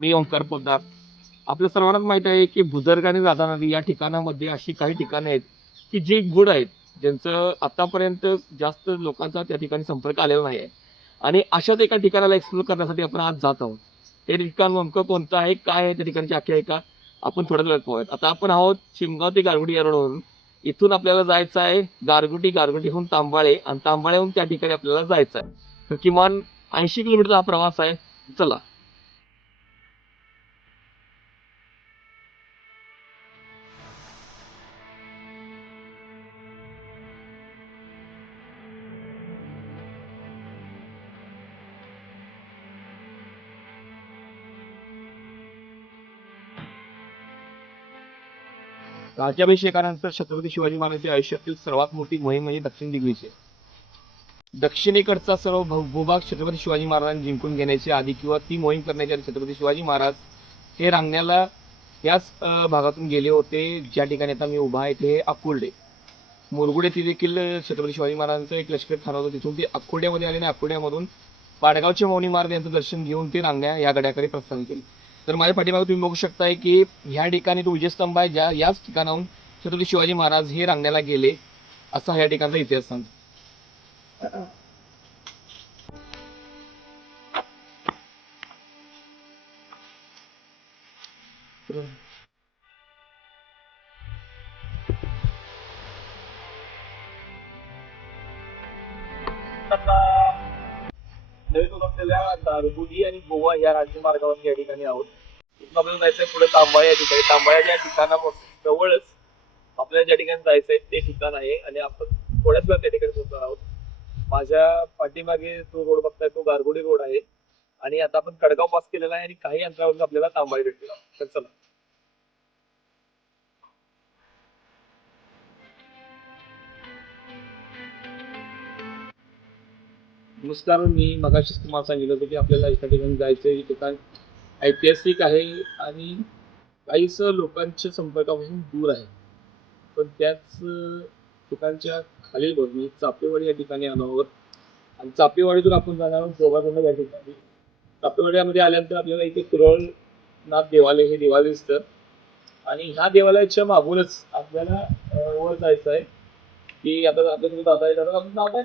मी ओंकार पोद्दार. आपल्या सर्वांनाच माहित आहे की भुदरग आणि राधा नदी या ठिकाणामध्ये अशी काही ठिकाणं आहेत की जी गुड आहेत, ज्यांचं आतापर्यंत जास्त लोकांचा त्या ठिकाणी संपर्क आलेला नाही आहे. आणि अशाच एका ठिकाणाला एक्सप्लोर करण्यासाठी आपण आज जात आहोत. हे ठिकाण नेमकं कोणतं आहे, काय आहे त्या ठिकाणची आख्यायिका, आपण थोड्याच वेळात पाहूयात. आता आपण आहोत शिमगाव ते गारगोटी या रोडवरून. इथून आपल्याला जायचं आहे गारगोटी, गारगोटीहून तांबाळे आणि तांबाळ्याहून त्या ठिकाणी आपल्याला जायचं आहे. तर किमान 80 किलोमीटरचा हा प्रवास आहे. चला. राज्याभिषेकानंतर छत्रपती शिवाजी महाराजांच्या आयुष्यातील सर्वात मोठी मोहीम म्हणजे दक्षिण दिग्विजय. दक्षिणेकडचा सर्व भूभाग छत्रपती शिवाजी महाराजांनी जिंकून घेण्याच्या आधी किंवा ती मोहीम करण्याच्या आधी छत्रपती शिवाजी महाराज हे रांगण्याला याच भागातून गेले होते. ज्या ठिकाणी आता मी उभा आहे ते अक्कुर्डे. मुरगुड येथे देखील छत्रपती शिवाजी महाराजांचं एक लष्कर ठाण होतं. तिथून ते अक्कुर्ड्यामध्ये आले आणि अक्कुर्ड्यामधून पाडगावचे मौनी महाराज यांचं दर्शन घेऊन ते रांगण्या या गडाकडे प्रस्थान केले. तर माझ्या पाठीमागे तुम्ही बघू शकताय की ह्या ठिकाणी तो विजयस्तंभ आहे, याच ठिकाणाहून छत्रपती शिवाजी महाराज हे रांगण्याला गेले, असा या ठिकाणचा इतिहास सांगतो. नवीन उघडलेल्या दारगुडी आणि गोवा या राज्यमार्गावर या ठिकाणी आहोत. इथून आपल्याला जायचंय पुढे तांबा या ठिकाणी. तांबाच्या ठिकाणापासून जवळच आपल्याला ज्या ठिकाणी जायचंय ते ठिकाण आहे आणि आपण थोड्याच वेळात त्या ठिकाणी पोहोचणार आहोत. माझ्या पाठीमागे जो रोड बघताय तो गारगोडी रोड आहे आणि आता आपण कडगाव पास केलेला आहे आणि काही अंतरावरून आपल्याला तांबाई भेटलेला. तर चला. नमस्कार. मी मगाशीच तुम्हाला सांगितलं होतं की आपल्याला एका ठिकाणी जायचं. हे ठिकाण ऐतिहासिक आहे आणि काहीच लोकांच्या संपर्कापासून दूर आहे. पण त्याच ठिकाणच्या खालील बाजूने चापेवाडी या ठिकाणी आलो आहोत आणि चापेवाडीतून आपण जाणार आहोत गोगार्धन या ठिकाणी. चापेवाड्यामध्ये आल्यानंतर आपल्याला इथे कुरळनाथ देवालय हे देवालय दिसतं आणि ह्या देवालयाच्या मागूनच आपल्याला वर जायचं आहे की आता आपल्याला दादा आहे. दादा आपलं नाव काय?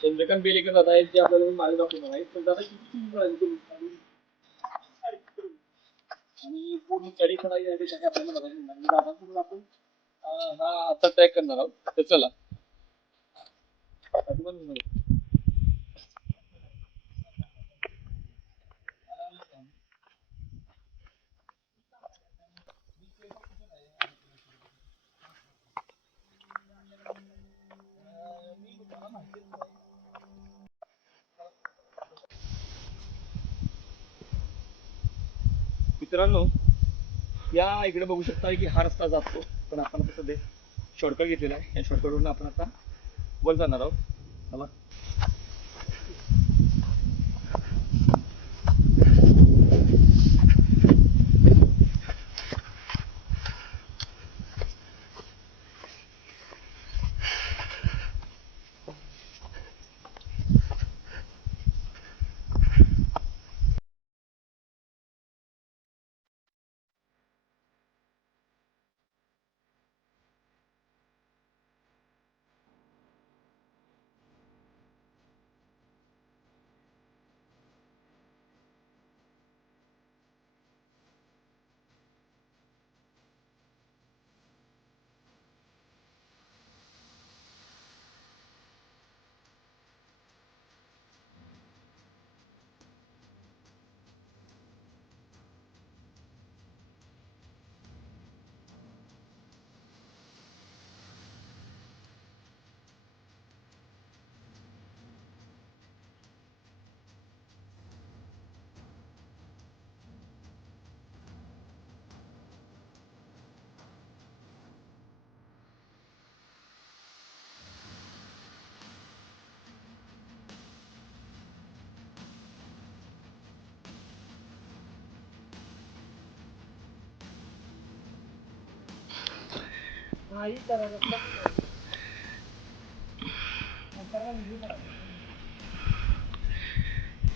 चंद्रकांत बेलेकर दादा आहेत, जे आपल्याला माझे डॉक्युमेंट आहेत. पण दादा किती आणि पूर्ण चढी चढाई या ठिकाणी आपल्याला बघायला मिळणार. दादाकडून आपण हा आता ट्रॅक करणार आहोत. तर चला. मित्रांनो, या इकडे बघू शकता की हा रस्ता जातो, पण आपण आता सध्या शॉर्टकट घेतलेला आहे. या शॉर्टकटवरून आपण आता वर जाणार आहोत. चला.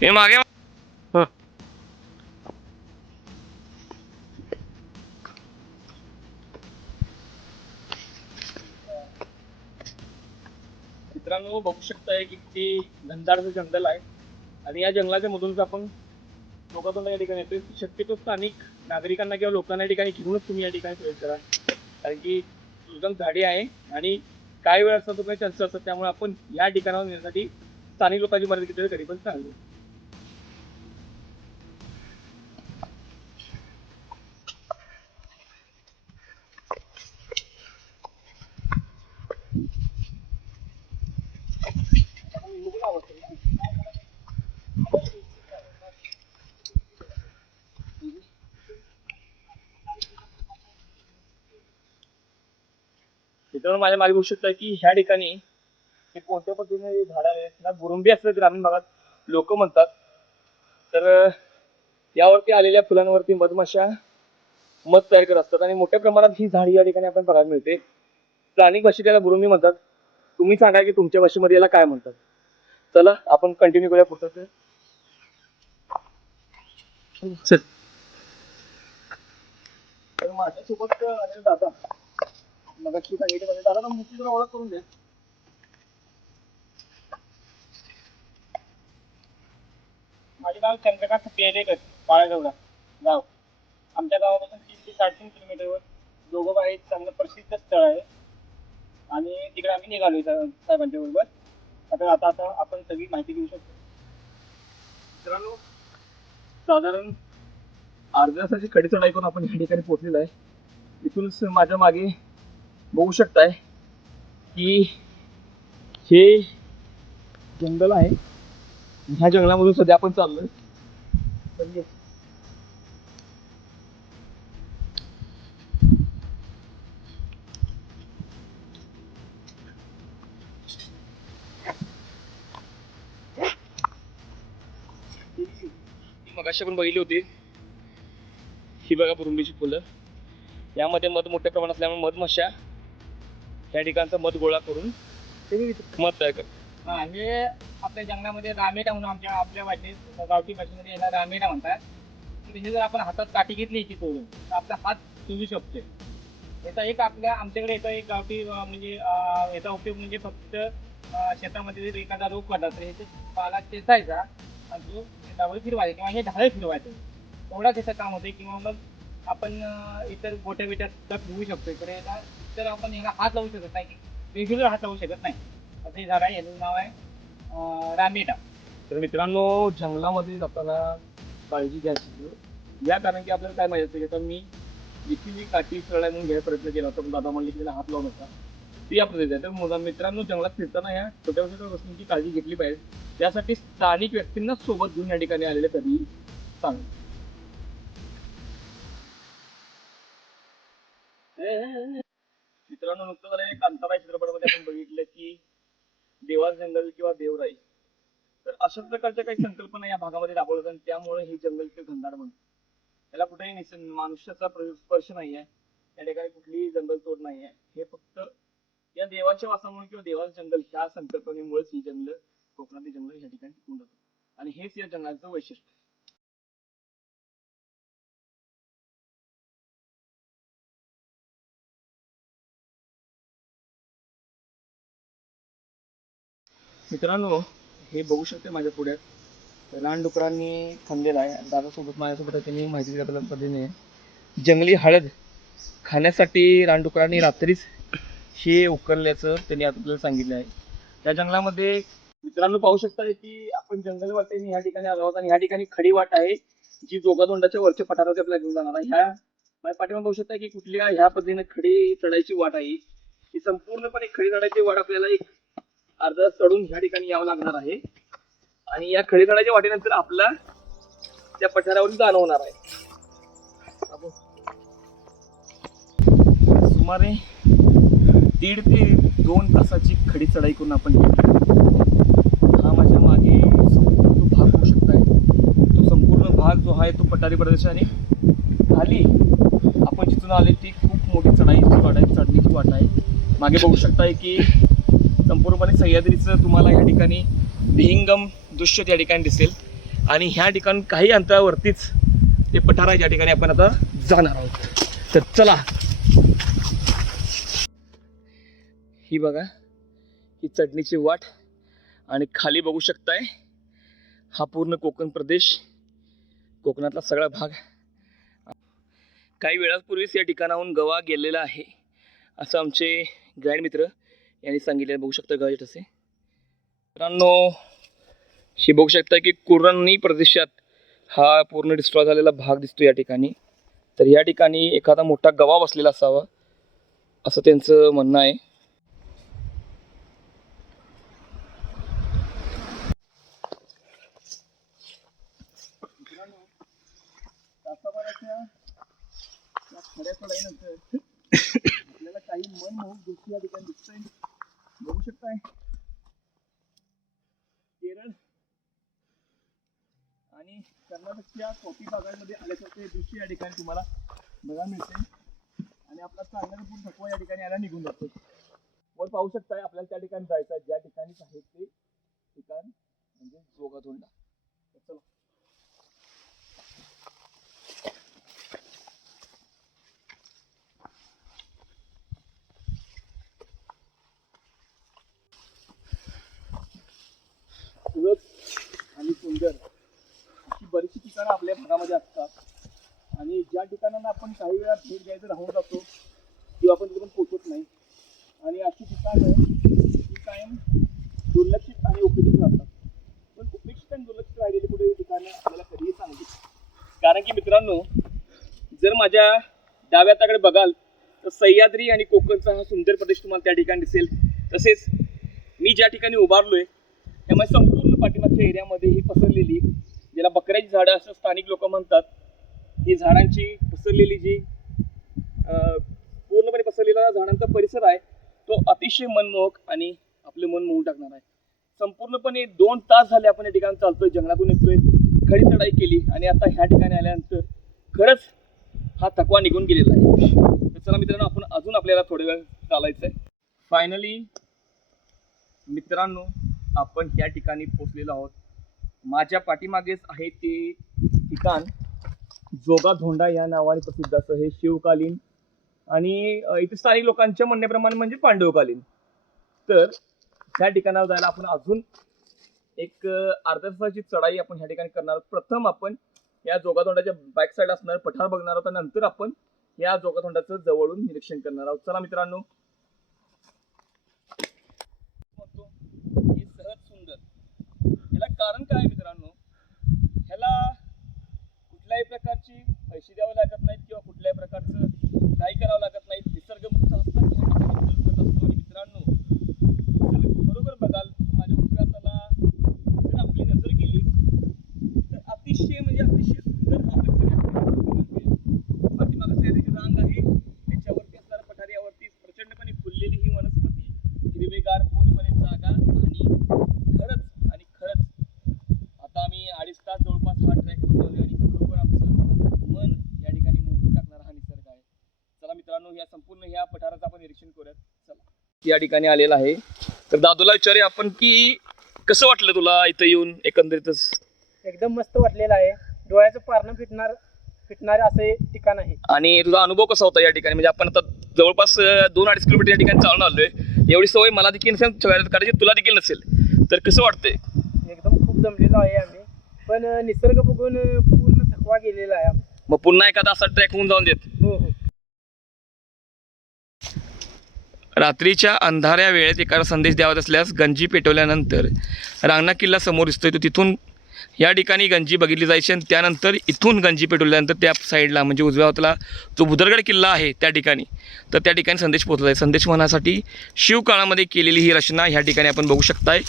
हे मागे. मित्रांनो बघू शकताय की ते घनदाटचं जंगल आहे आणि या जंगलाच्या मधूनच आपण लोकांना या ठिकाणी येतोय. शक्यतो स्थानिक नागरिकांना किंवा लोकांना या ठिकाणी घेऊनच तुम्ही या ठिकाणी प्रवेश करा, कारण की दुर्गम झाडी आहे आणि काही वेळ असतात काही चान्सेस असतात, त्यामुळे आपण या ठिकाणावर येण्यासाठी स्थानिक लोकांची मदत घेतली तरी पण चांगली. मित्रांनो माझ्या मागे बघू शकता की ह्या ठिकाणी हे कोणत्या पद्धतीने झाड आहे ना, गुरुंबी असं ग्रामीण भागात लोक म्हणतात. तर यावरती आलेल्या फुलांवरती मधमाशा मध तयार करत असतात आणि मोठ्या प्रमाणात ही झाडी या ठिकाणी आपण बघायला मिळते. स्थानिक भाषेत याला गुरुंबी म्हणतात. तुम्ही सांगा की तुमच्या भाषेमध्ये याला काय म्हणतात. चला आपण कंटिन्यू करूया पुढचं. तर माझ्यासोबत आलेले दादा मग सांगितलं दादा मुख्य जरा ओळख करून द्या. माझे नाव चंद्रकांत पेरेकर, पाळगवडा गाव. आमच्या गावापासून 3 ते 3.5 किलोमीटरवर जोगोबा हे चांगलं प्रसिद्ध स्थळ आहे आणि तिकडे आम्ही निघालो साहेबांच्या बरोबर. आता आपण सगळी माहिती घेऊ शकतो. मित्रांनो साधारण अर्ध्या तासाची खडी चढाई करून आपण या ठिकाणी पोहोचलेलो आहे. इथूनच माझ्या मागे बघू शकताय की हे जंगल आहे. ह्या जंगलामधून सध्या आपण चाललोय. मगाशी आपण बघितली होती ही बघा बुरुंबीची फुलं. यामध्ये मध मोठ्या प्रमाणात असल्यामुळे मधमाशा या ठिकाणचा मध गोळा करून मध तयार करतात. म्हणजे आपल्या जंगलामध्ये रामेटा म्हणून आपल्या भाषेत गावठी भाषेमध्ये याला रामेटा म्हणतात. म्हणजे जर आपण हातात काठी घेतली याची तोडून तर आपला हात सुजू शकतो. याचा एक आमच्याकडे याचा एक गावठी म्हणजे याचा उपयोग म्हणजे फक्त शेतामध्ये जर एखादा रोग पडला तर ह्याचे पाला चेचायचा आणि तो शेतावर फिरवायचा किंवा हे ढाळे फिरवायचं, एवढाच याचं काम होते. किंवा मग आपण इतर गोट्या बिट्या सुद्धा फिरवू शकतो. तर याला तर आपण याला हात लावू शकत नाही, रेग्युलर हात लावू शकत नाही. असं हे झाड आहे, याचं नाव आहे रामेटा. तर मित्रांनो जंगलामध्ये जाताना काळजी घ्यायची या, कारण की आपल्याला काय माहिती असतं की मी जितकी जी काठी सरळ म्हणून घ्यायचा प्रयत्न केला होता पण दादा म्हणले की त्याला हात लावू नका, ती या पद्धतीने आहे. तर मित्रांनो जंगलात फिरताना या छोट्या छोट्या गोष्टींची काळजी घेतली पाहिजे. त्यासाठी स्थानिक व्यक्तींना सोबत घेऊन या ठिकाणी आलेले कधी चांगलं. मित्रांनो नुकतं झालं कांताबाई चित्रपटामध्ये आपण बघितलं की देवाच जंगल किंवा देवराई, तर अशाच प्रकारच्या काही संकल्पना या भागामध्ये राबवतात आणि त्यामुळे हे जंगल किंवा घनदाट बनतं. त्याला कुठेही मनुष्याचा स्पर्श नाही आहे, या ठिकाणी कुठलीही जंगल तोड नाही आहे. हे फक्त या देवाच्या वासामुळे किंवा देवाचं जंगल ह्या संकल्पनेमुळेच ही जंगल, कोकणातील जंगल या ठिकाणी टिकून जातात आणि हेच या जंगलाचं वैशिष्ट्य. मित्रांनो हे बघू शकते माझ्या पुढे रानडुकरांनी थांबलेला आहे. दादासोबत माझ्यासोबत त्यांनी माहिती दिल्या पद्धतीने जंगली हळद खाण्यासाठी रानडुकरांनी रात्रीच हे उकरल्याचं त्यांनी आपल्याला सांगितलं आहे. त्या जंगलामध्ये मित्रांनो पाहू शकता की आपण जंगल वाटेने ह्या ठिकाणी आलो आहोत आणि ह्या ठिकाणी खडी वाट आहे जी जोगातोंडाच्या वरच्या पठारावरती आपल्याला घेऊन जाणार आहे. ह्या माझ्या पाठीमागे बघू शकता की कुठल्या ह्या पद्धतीने खडी चढायची वाट आहे. ही संपूर्णपणे खडी चढायची वाट आपल्याला एक अर्धा चढून ह्या ठिकाणी यावं लागणार आहे आणि या खडी चढायच्या वाटेनंतर आपला त्या पठारावर जाणं होणार आहे. सुमारे 1.5 ते 2 तासाची खडी चढाई करून आपण हा माझ्या मागे संपूर्ण जो भाग होऊ शकताय तो संपूर्ण भाग जो आहे तो पठारी प्रदेश आणि खाली आपण जिथून आले ती खूप मोठी चढाईची वाट आहे, चढणीची वाट आहे. मागे बघू शकताय की संपूर्णपणे सह्याद्रीचं तुम्हाला या ठिकाणी विहंगम दृश्य त्या ठिकाणी दिसेल आणि ह्या ठिकाणी काही अंतरावरतीच ते पठार आहे ज्या ठिकाणी आपण आता जाणार आहोत. तर चला, ही बघा ही चढणीची वाट आणि खाली बघू शकताय हा पूर्ण कोकण प्रदेश, कोकणातला सगळा भाग. काही वेळापूर्वीच या ठिकाणाहून गवा गेलेला आहे असं आमचे गाईड मित्र यांनी सांगितले. बघू शकता गाईड असे. मित्रांनो, हे बघू शकता की कुरणी प्रदेशात हा पूर्ण डिस्ट्रॉय झालेला भाग दिसतो या ठिकाणी. तर या ठिकाणी एखादा मोठा गवा बसलेला असावा असं त्यांचं म्हणणं आहे. खड्या चढाईनंतर आपल्याला काही मनमोहक दृश्य या ठिकाणी दिसतंय. बघू शकताय केरळ आणि कर्नाटकच्या कॉफी बागांमध्ये आल्यासारखे दृश्य या ठिकाणी तुम्हाला बघायला मिळते. आणि आपला चालणारा पूर्ण थकवा या ठिकाणी यायला निघून जातो. वर पाहू शकताय आपल्याला त्या ठिकाणी जायचं आहे, ज्या ठिकाणी आहे ते ठिकाण म्हणजे जोगाधोंडा. चला. आणि सुंदर अशी बरीचशी ठिकाणं आपल्या भागामध्ये असतात. आणि ज्या ठिकाणांना आपण काही वेळा भेट द्यायचं राहून जातो किंवा आपण तिकडून पोचत नाही. आणि अशी ठिकाणं ही कायम दुर्लक्षित आणि उपेक्षित राहतात. पण उपेक्षित आणि दुर्लक्षित राहिलेली कुठे ठिकाणं आपल्याला कधीही सांगितली. कारण की मित्रांनो, जर माझ्या डाव्या हाताकडे बघाल तर सह्याद्री आणि कोकणचा हा सुंदर प्रदेश तुम्हाला त्या ठिकाणी दिसेल. तसेच मी ज्या ठिकाणी उभारलोय त्यामुळे संपूर्ण पाठीमागच्या एरियामध्ये ही पसरलेली, ज्याला बकऱ्याची झाडं असं स्थानिक लोक म्हणतात, ही झाडांची पसरलेली जी पूर्णपणे पसरलेला झाडांचा परिसर आहे तो अतिशय मनमोहक आणि आपले मन मोहून टाकणार आहे. संपूर्णपणे 2 तास झाले आपण या ठिकाणी चालतोय, जंगलातून येतोय, खडी चढाई केली आणि आता ह्या ठिकाणी आल्यानंतर खरंच हा थकवा निघून गेलेला आहे. तर चला मित्रांनो, आपण अजून आपल्याला थोडा वेळ चालायचं आहे. फायनली मित्रांनो, आपण या ठिकाणी पोहोचलेलो आहोत. माझ्या पाठीमागेच आहे ते ठिकाण जोगाधोंडा या नावाने प्रसिद्ध असं हे शिवकालीन आणि इथे स्थानिक लोकांच्या म्हणण्याप्रमाणे म्हणजे पांडवकालीन. तर त्या ठिकाणावर जायला आपण अजून एक अर्ध्या तासाची चढाई आपण ह्या ठिकाणी करणार आहोत. प्रथम आपण या जोगाधोंडाच्या बॅक साईड असणार पठार बघणार आहोत, नंतर आपण या जोगाधोंडाचं जवळून निरीक्षण करणार आहोत. चला मित्रांनो, हे सहज सुंदर, याला कारण काय मित्रांनो, ह्याला कुठल्याही प्रकारची पैसे द्यावे लागत नाहीत किंवा कुठल्याही प्रकारचं काही करावं लागत नाही. निसर्गमुक्त असतात ह्या ठिकाणी करत असतो. आणि मित्रांनो, जर बरोबर बघाल माझ्या उजव्या हाताला जर आपली नजर गेली तर अतिशय म्हणजे अतिशय सुंदर हा परिसर. पाठीमागं सह्याद्रीची रांग आहे, त्याच्यावरती असणाऱ्या पठारावरती प्रचंडपणे फुललेली ही वनस्पती, हिरवेगार पूर्णपणे जागा. आणि खरंच आता आम्ही 2.5 तास जवळपास हा ट्रॅक करून आलो आणि खरोखर आमचं मन या ठिकाणी मोहून टाकणारा हा निसर्ग आहे. चला मित्रांनो, या संपूर्ण ह्या पठाराचं आपण निरीक्षण करूयात. चला. या ठिकाणी आलेला आहे. तर दादूला विचारूया आपण की कसं वाटलं तुला इथं येऊन एकंदरीतच? एकदम मस्त वाटलेलं आहे. डोळ्याचं पारणं फिटणार असे ठिकाण आहे. आणि तुझा अनुभव कसा होता या ठिकाणी? म्हणजे आपण आता जवळपास 2-2.5 किलोमीटर या ठिकाणी चालून आलोय. एवढी सवय मला देखील नसेल काढायची, तुला देखील नसेल, तर कसं वाटतंय? एकदम खूप दमलेलो आहे आम्ही, पण निसर्ग बघून पूर्ण थकवा गेलेला आहे. मग पुन्हा एखादा असा ट्रॅक होऊन जाऊन देत? हो. रात्रीच्या अंधाऱ्या वेळेत एखादा संदेश द्यावा असल्यास गंजी पेटवल्यानंतर रांगणा किल्ला समोर दिसतोय, तो तिथून या ठिकाणी गंजी बघितली जायची आणि त्यानंतर इथून गंजी पेटवल्यानंतर त्या साईडला म्हणजे उजव्या हाताला जो भुदरगड किल्ला आहे त्या ठिकाणी, तर त्या ठिकाणी संदेश पोहोचला आहे. संदेश म्हणण्यासाठी शिवकाळामध्ये केलेली ही रचना ह्या ठिकाणी आपण बघू शकताय.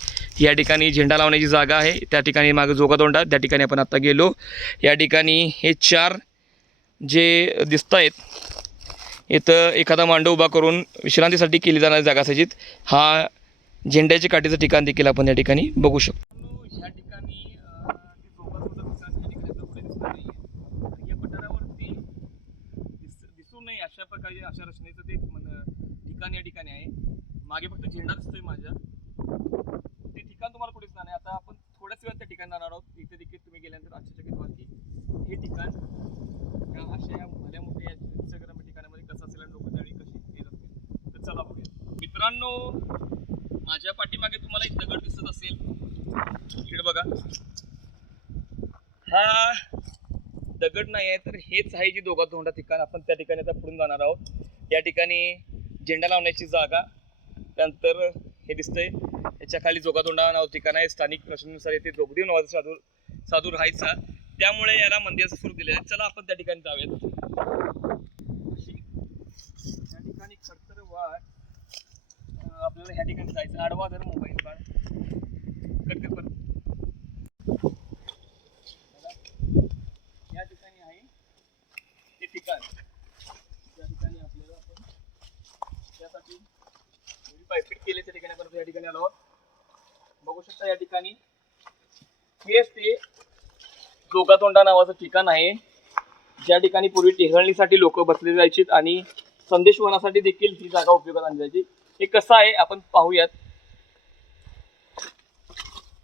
या ठिकाणी झेंडा लावण्याची जागा आहे, त्या ठिकाणी मागं जोगाधोंडा, त्या ठिकाणी आपण आता गेलो. या ठिकाणी हे 4 जे दिसत आहेत, इथं एखादा मांडव उभा करून विश्रांतीसाठी केली जाणारी जागा असायची. हा झेंड्याच्या काठीचं ठिकाण देखील आपण या ठिकाणी बघू शकतो. ह्या ठिकाणी या पठारावरती दिसू नये अशा प्रकारे अशा रचनेचं ते ठिकाण या ठिकाणी आहे. मागे फक्त झेंडा दिसतोय माझ्या, ते ठिकाण तुम्हाला कुठे दिसणार नाही. आता आपण थोड्याच वेळात त्या ठिकाणी जाणार आहोत. इथे देखील तुम्ही गेल्यानंतर आश्चर्यचकित व्हाल की हे ठिकाण अशा या भल्या मोठ्या इंस्टाग्राम ठिकाणामध्ये कसं असेल आणि लोक त्यावेळी कशी येत असतील. तर चला बघूया मित्रांनो, माझ्या माझ्या पाठीमागे तुम्हाला एक दगड दिसत असेल, इकडे बघा. हा दगड नाही आहे तर हेच आहे जी दोघा तोंडा ठिकाण. आपण त्या ठिकाणी आता पुढून जाणार आहोत. या ठिकाणी झेंडा लावण्याची जागा, त्यानंतर हे दिसतंय याच्या खाली जोगातोंडा नाव ठिकाण आहे. स्थानिक प्रशासनानुसार येथे जोगदेव नावाचा साधू राहायचा, त्यामुळे याला मंदिराचं स्वरूप दिलेलं आहे. चला आपण त्या ठिकाणी जाऊयात. या ठिकाणी खडतर वाट, आपल्याला ह्या ठिकाणी जायचं. आडवा जर मोबाईल काढ कट कर. या ठिकाणी आहे ते ठिकाण, त्या ठिकाणी आपल्याला आपण त्यासाठी पायपीट केले. त्या ठिकाणी आपण या ठिकाणी आलो. बघू शकता या ठिकाणी हेच ते जोगातोंडा नावाचं ठिकाण आहे, ज्या ठिकाणी पूर्वी टेहळणीसाठी लोक बसले जायचे आणि संदेशवहनासाठी देखील ही जागा उपयोगात आणली जायची. हे कसं आहे आपण पाहूयात.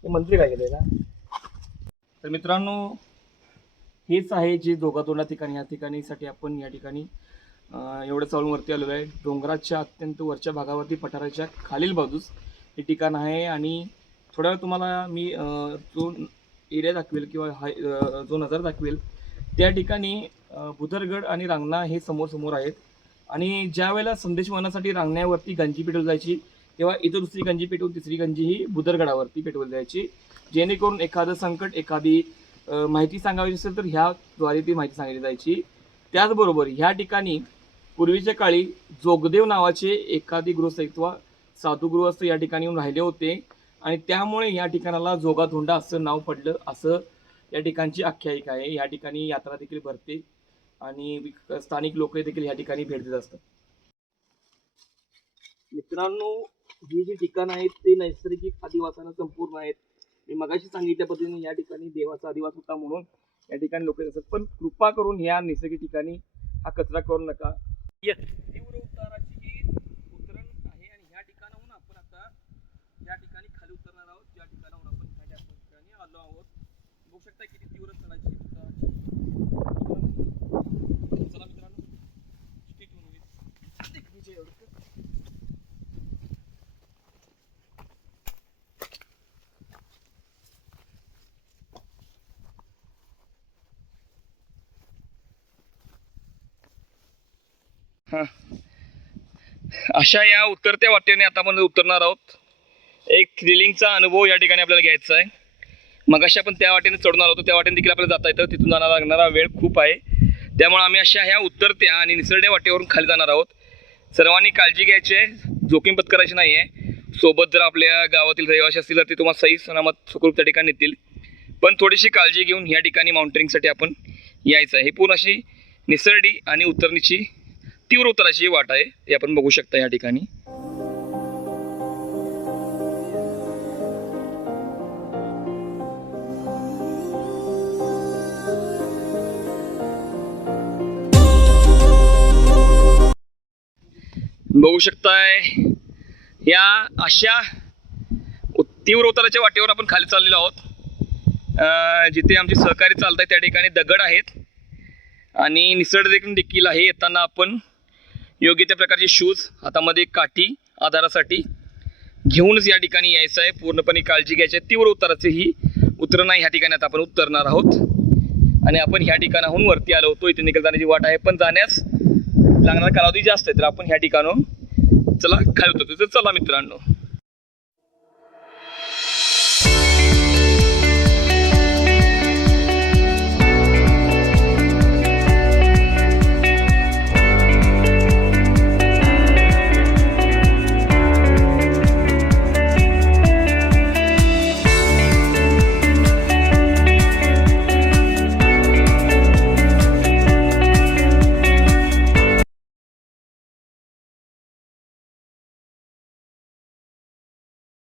मंत्री काय केलंय ना. तर मित्रांनो, हेच आहे जे जोगातोंडा ठिकाण. या ठिकाणीसाठी आपण या ठिकाणी एवढं चालून वरती आलेलो आहे. डोंगराच्या अत्यंत वरच्या भागावरती पठाराच्या खालील बाजूस हे ठिकाण आहे. आणि थोड्या वेळ तुम्हाला मी जो एरिया दाखवेल किंवा जो नजर दाखवेल त्या ठिकाणी भुदरगड आणि रांगणा हे समोर समोर आहेत. आणि ज्या वेळेला संदेशवहनासाठी रांगण्यावरती गंजी पेटवली जायची, तेव्हा इथं दुसरी गंजी पेटवून तिसरी गंजी ही भुदरगडावरती पेटवली जायची, जेणेकरून एखादं संकट, एखादी माहिती सांगावी असेल तर ह्याद्वारे ती माहिती सांगितली जायची. त्याचबरोबर ह्या ठिकाणी पूर्वीच्या काळी जोगदेव नावाचे एखादी गृहस्थ किंवा साधू गृहस्थ या ठिकाणी येऊन राहिले होते आणि त्यामुळे या ठिकाणाला जोगातोंडा असं नाव पडलं, असं या ठिकाणची आख्यायिका आहे. या ठिकाणी यात्रा देखील भरते आणि स्थानिक लोक देखील या ठिकाणी भेट देत असतात. मित्रांनो, ही जी ठिकाणं आहेत ते नैसर्गिक अधिवासानं संपूर्ण आहेत. मी मगाशी सांगितल्या पद्धतीने या ठिकाणी देवाचा अधिवास होता म्हणून या ठिकाणी लोक येत असतात. पण कृपा करून ह्या नैसर्गिक ठिकाणी हा कचरा करू नका. तीव्र उताराची ही उतरण आहे आणि ह्या ठिकाणाहून आपण आता या ठिकाणी खाली उतरणार आहोत, ज्या ठिकाणाहून आपण ह्या ठिकाणी आलो आहोत. बघू शकता किती तीव्र चढायची उताराची. चला मित्रांनो, स्टेट होऊन अशा या उतरत्या वाटेने आता आपण उतरणार आहोत. एक थ्रिलिंगचा अनुभव या ठिकाणी आपल्याला घ्यायचा आहे. मगाशी आपण त्या वाटेने चढून आलो होतो, त्या वाटेने देखील आपल्याला जाता येतं. तिथून जाणारा लागणारा वेळ खूप आहे, त्यामुळे आम्ही अशा ह्या उतरत्या आणि निसरड्या वाटेवरून खाली जाणार आहोत. सर्वांनी काळजी घ्यायची आहे, जोखीम पत्करायची नाही आहे. सोबत जर आपल्या गावातील रहिवासी असतील तर ते तुम्हाला सही सलामत सुखरूप त्या ठिकाणी येतील. पण थोडीशी काळजी घेऊन ह्या ठिकाणी माउंटेनिंगसाठी आपण यायचं आहे. ही पूर्ण अशी निसरडी आणि उतरणीची तीव्र उतराची वाट आहे, हे आपण बघू शकता या ठिकाणी. बघू शकताय या अशा तीव्र उताराच्या वाटेवर आपण खाली चाललेलो आहोत. जिथे आमचे सहकारी चालत आहेत त्या ठिकाणी दगड आहेत आणि निसरड देखील आहे. येताना आपण योग्य त्या प्रकारचे शूज, हातामध्ये काठी आधारासाठी घेऊनच या ठिकाणी यायचं आहे. पूर्णपणे काळजी घ्यायची आहे. तीव्र उताराचे ही उतरण ह्या ठिकाणी आता आपण उतरणार आहोत आणि आपण ह्या ठिकाणाहून वरती आलो होतो. इथे निघत जाण्याची वाट आहे, पण जाण्यास लागणारा कालावधी जास्त आहे. तर आपण ह्या ठिकाणाहून चला खाली उतरतो. तर चला मित्रांनो.